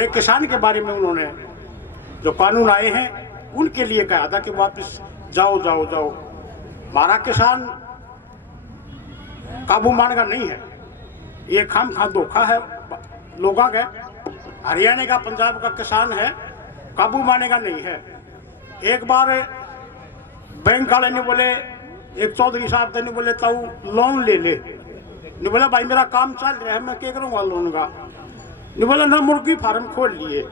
हमारे किसान के बारे में उन्होंने जो कानून आए हैं उनके लिए कहा था कि वापस जाओ जाओ जाओ। हमारा किसान काबू मानेगा नहीं है, ये खाम खा धोखा है लोगों का। हरियाणा का पंजाब का किसान है, काबू मानेगा नहीं है। एक बार बैंक वाले ने बोले, एक चौधरी साहब ने बोले ताऊ लोन ले ले। ने बोला भाई मेरा काम चल रहा है, मैं क्या करूँगा लोन का। ने बोला ना मुर्गी फार्म खोल लिए,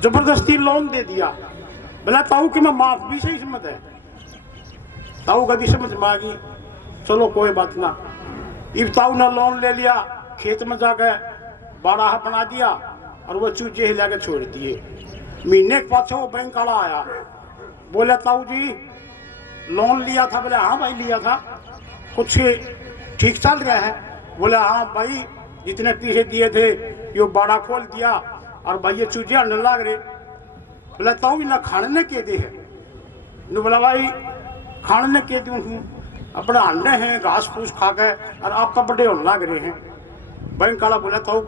जबरदस्ती लोन दे दिया। बोला ताऊ कि मैं माफ भी सही समझ है। ताऊ कभी समझ में आ गई, चलो कोई बात ना। इब ताऊ ने लोन ले लिया, खेत में जाकर बाड़ा बना दिया और वो चूजे हिला के छोड़ दिए। महीने के पाछे वो बैंक वाला आया, बोले ताऊ जी लोन लिया था। बोले हाँ भाई लिया था, कुछ ठीक चल रहा है। बोले हाँ भाई जितने पैसे दिए थे ये बाड़ा खोल दिया और भाई ये चूजे आने लग रहे। बोला ताऊ ना खाने के दे है। ने बोला भाई खाने के दूँ हूँ, अपने अंडे हैं घास फूस खा गए और आपका बड़े होने लग रहे हैं। बैंक वाला बोला ताऊ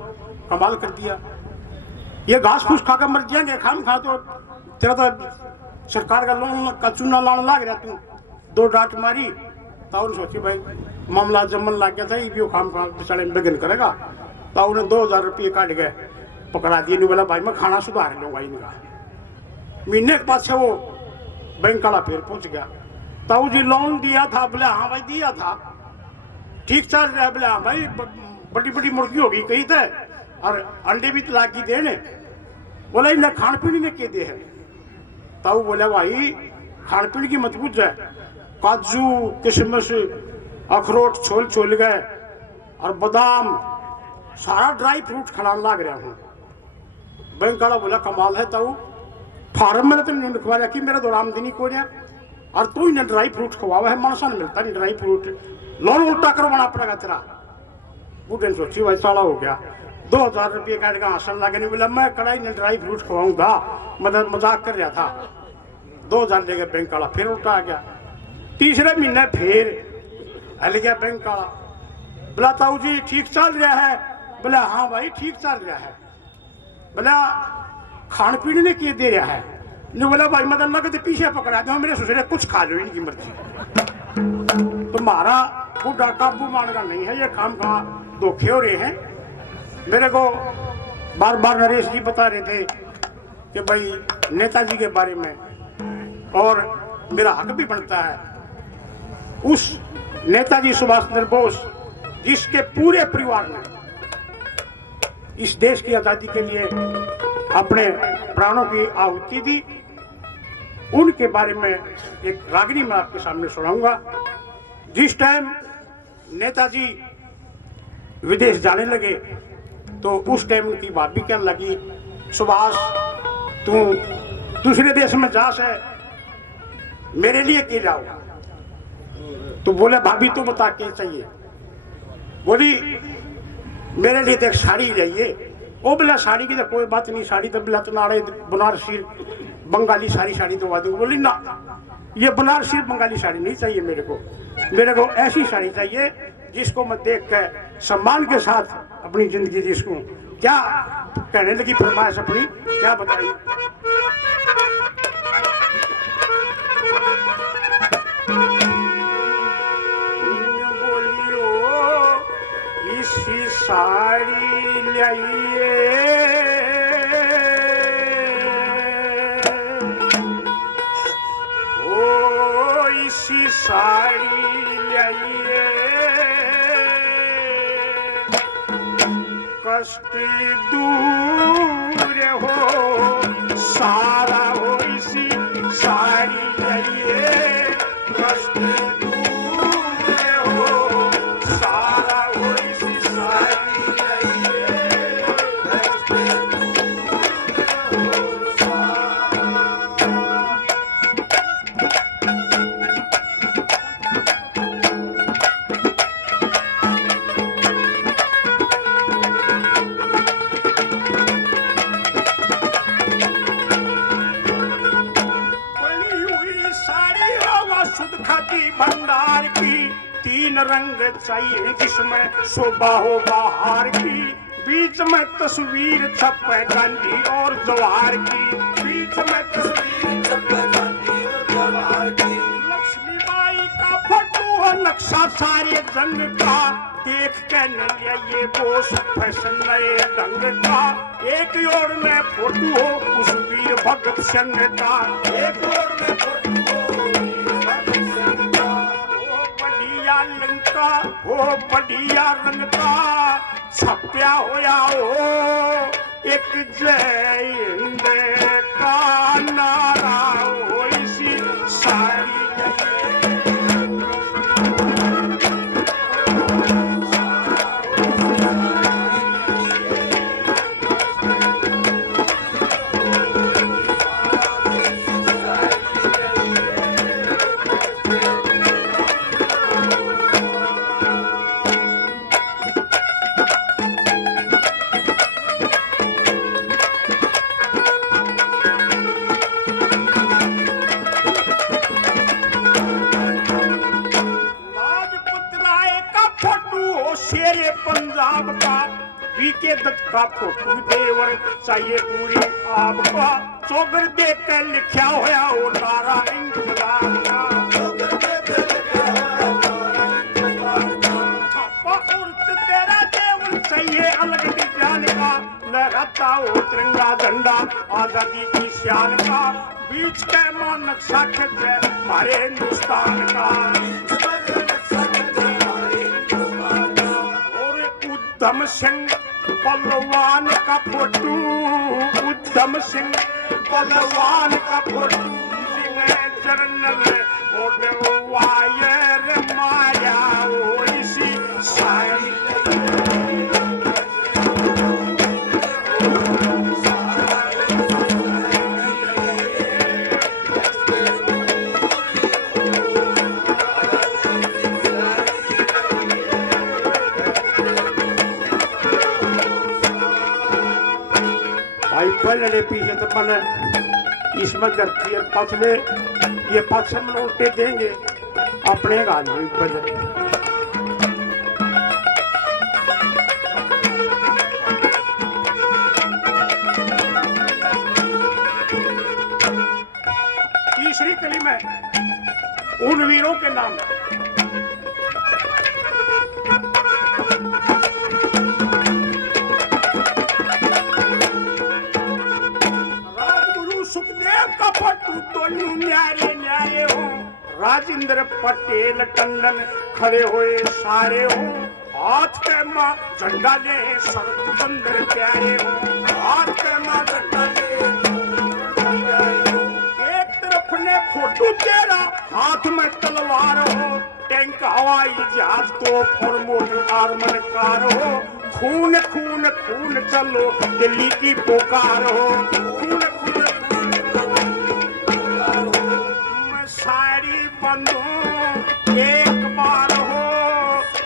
कमाल कर दिया, ये घास फूस खा कर मर जाएंगे, खाम खा तो तेरा तो सरकार का लोन का चूना लाने लग रहा। तू दो डांट मारी। ताऊ ने सोची भाई मामला जमन लग गया था, ये खाम खा बेचारे बेगन करेगा। ताऊ ने 2000 रुपये काट गए पकड़ा दिए। नहीं बोला भाई मैं खाना सुधार लूँगा इनका। महीने के पास वो बैंक वाला फिर पहुँच गया। ताऊ जी लोन दिया था। बोले हाँ भाई दिया था, ठीक चल रहा है। बोले हाँ भाई बड़ी बड़ी मुर्गी होगी कही थे और अंडे भी तलाक की देने। बोला इन्हें खान पीने में के दे है। ताऊ बोले भाई खान पीने की मत पूछ जाए, काजू किशमिश अखरोट छोल छोल गए और बादाम सारा ड्राई फ्रूट खिलाने लग रहा हूँ। बैंक वाला बोला कमाल है ताऊ, फार्म में तो नहीं खवा रखी, मेरा तो आमदनी को रहा और तू इन्हें ड्राई फ्रूट खवावा है, मनसा नहीं मिलता नहीं ड्राई फ्रूट, लोन उल्टा करवाना पड़ेगा तेरा। बूढ़े ने सोची भाई साला हो गया, 2000 रुपये काट का हंसन लगे। नहीं बोला मैं कड़ाई ने ड्राई फ्रूट खवाऊंगा, मतलब मजाक कर रहा था। 2000 लेके बैंक वाला फिर उल्टा आ गया। तीसरे महीने फिर हल गया बैंक वाला। बोला ताऊ जी ठीक चल रहा है। बोला हाँ भाई ठीक चल रहा है। बोला खान पीने ने किए दे रहा है। नहीं बोला भाई मतलब नगद पीछे पकड़ा दो, मेरे ससुरे कुछ खा लो इनकी मर्जी। तुम्हारा बूढ़ा काबू मानगा नहीं है, ये काम खा धोखे हो रहे हैं। मेरे को बार बार नरेश जी बता रहे थे कि भाई नेताजी के बारे में, और मेरा हक भी बनता है। उस नेताजी सुभाष चंद्र बोस जिसके पूरे परिवार ने इस देश की आजादी के लिए अपने प्राणों की आहुति दी, उनके बारे में एक रागनी मैं आपके सामने सुनाऊंगा। जिस टाइम नेताजी विदेश जाने लगे तो उस टाइम उनकी भाभी कहने लगी, सुभाष तू दूसरे देश में जा से मेरे लिए के जाओ। तो बोले भाभी तू बता क्या चाहिए। बोली मेरे लिए तो एक साड़ी चाहिए। वो बोला साड़ी की तो कोई बात नहीं, साड़ी तो बिला नाड़े बनारसी बंगाली साड़ी तो दूंगी। बोली ना ये बनारसी बंगाली साड़ी नहीं चाहिए मेरे को ऐसी साड़ी चाहिए जिसको मैं देख कर सम्मान के साथ अपनी जिंदगी जी सकूं। क्या कहने लगी फरमाइश अपनी, क्या बताइए। इसी साड़ी लाइए ओ इसी साड़ी लाइए, कष्ट दूर हो सारा हो इसी साड़ी लाइए, कष्ट भंडार की, तीन रंग चाहिए जिसमें शोभा हो बाहर की, बीच में तस्वीर छपे गांधी और जवाहर की, बीच में तस्वीर छपे गांधी और जवाहर की। लक्ष्मीबाई का फोटो हो नक्शा सारे जंग का, देख के न ये बोस फैशन नए ढंग का। एक ओर में फोटो हो उस वीर भगत सिंह का, एक ओर में फोटो हो वीर भगत सिंह का। हो बढ़िया लंका हो बढ़िया रंग का, छप्या होया हो एक जय हिंद का नारा हो इसी सारी। शेरे पंजाब का, बीके दत्त का फोटो देवर चाहिए पूरी आपका। चौगर देख के लिखा होया वो नारा इंकलाब का, छापा उर्त तेरा देवर चाहिए अलग डिजाइन का। लहराता हो तिरंगा झंडा आजादी की शान का, बीच के मां नक्शा खींचे हमारे हिंदुस्तान का। उद्धम सिंह पहलवान का फोटो, उद्धम सिंह पहलवान का फोटो, जनरल वायर माया हो इसी सारी। पहले पीछे तो मन इसमें धरती और पछले ये पक्ष में लौटे देंगे अपने गाल में बजे। तीसरी कली में उन वीरों के नाम का फोटो दोनों न्यारे न्यारे हो। राजेंद्र पटेल टंडन खड़े हुए सारे हो, हाथ पे मां झंडा ले शरद चंद्र प्यारे हो, हाथ पे मां झंडा ले। एक तरफ ने फोटो तेरा हाथ में तलवार हो, टैंक हवाई जहाज तो और मोटर आर्मर कार हो। खून खून खून चलो दिल्ली की पुकार हो, खून खून सारी बंदूक एक बार हो,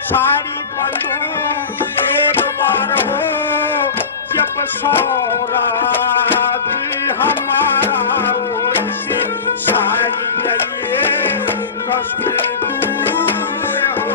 सारी बंदूक एक बार हो। जब सौराज हमारा हो इसी सारी ये कष्ट दूर हो।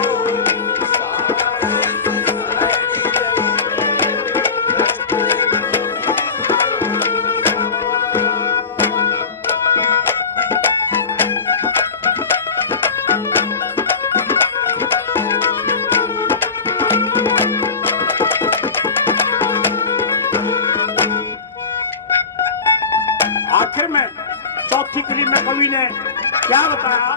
आखिर में चौथी कली में कवि ने क्या बताया?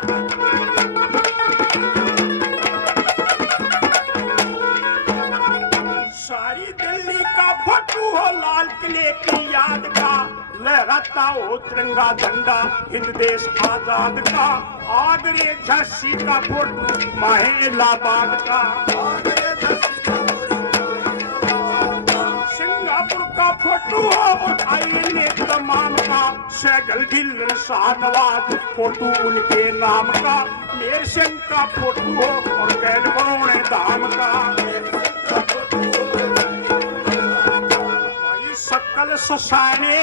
सारी दिल्ली का फोटो हो लाल किले की याद का, लहराता हो तिरंगा झंडा हिंद देश आजाद का। आगरे झांसी का फोटो माहे इलाहाबाद का, सिंगापुर का फोटो हो आईने तमाम का। सैगल ढिल्लन शाहनवाज फोटो उनके नाम का। मेर सिंह का फोटो हो और कैल बरोने धाम का। सकल ससाने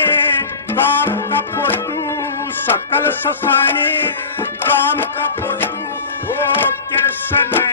गांव का फोटो, सकल ससाने गांव का फोटो हो कृष्ण